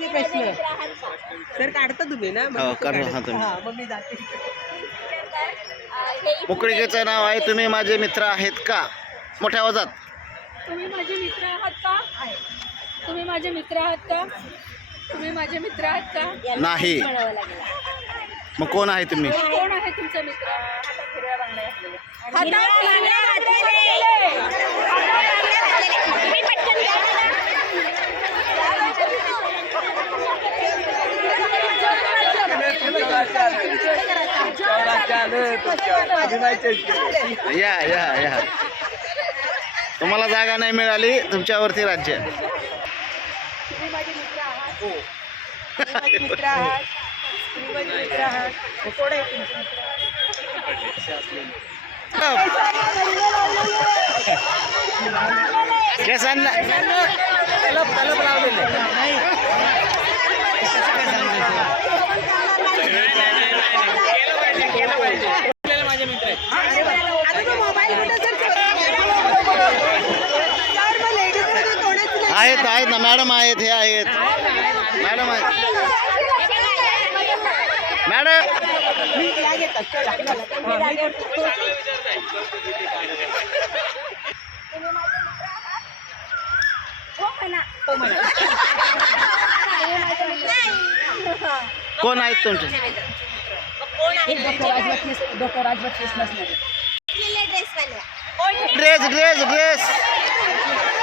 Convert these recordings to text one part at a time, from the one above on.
जे प्रश्न सर काढता तुम्ही ना हो करा हा तुम्ही. हा मग मी जाते. पुकळीकेचं नाव आहे तुम्ही माझे मित्र आहेत का? मोठ्या आवाजात. तुम्ही माझे मित्र आहात का? तुम्ही माझे मित्र आहात का? तुम्ही माझे मित्र आहात का? नाही. मग कोण आहे तुम्ही? कोण आहे तुमचा मित्र? या या या तुम्हाला जागा नाही मिळाली तुमच्यावरती राज्य. तुम्ही माझे मित्र आहात. मित्र आहात तुम्ही माझे मित्र आहात. मग कोण आहे तुमचे मित्र? केसांना तलब लावलेले नाही. माझे मित्र आहेत. आता तो मोबाईल कुठे आहेत आहेत ना मॅडम आहेत हे आहेत मॅडम आहेत मॅडम. कोण आहेत तुमचे? ड्रेस ड्रेस ड्रेस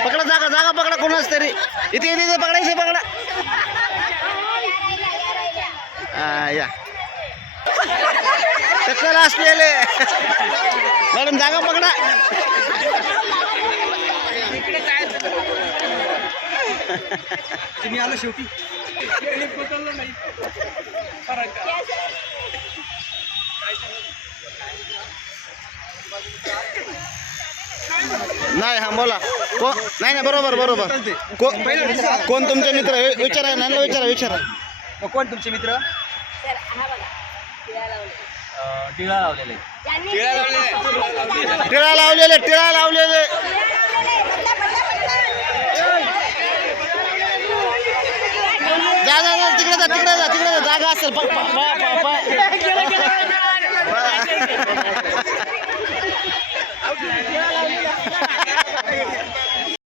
पकडा जागा जागा पकडा कोणाच तरी इथे इथे इथे पकडा इथे पकडा. या टक्कल असलेले मॅडम जागा पकडा. तुम्ही आलो शेवटी. नाही हा बोला कोण नाही नाही बरोबर बरोबर कोण तुमचे मित्र विचारा नाही विचारा विचारा. कोण तुमचे मित्र? टिळा लावलेले. टिळा लावलेले टिळा लावलेले. जा जा जा तिकडे जा तिकडे जा तिकडे जा जागा असेल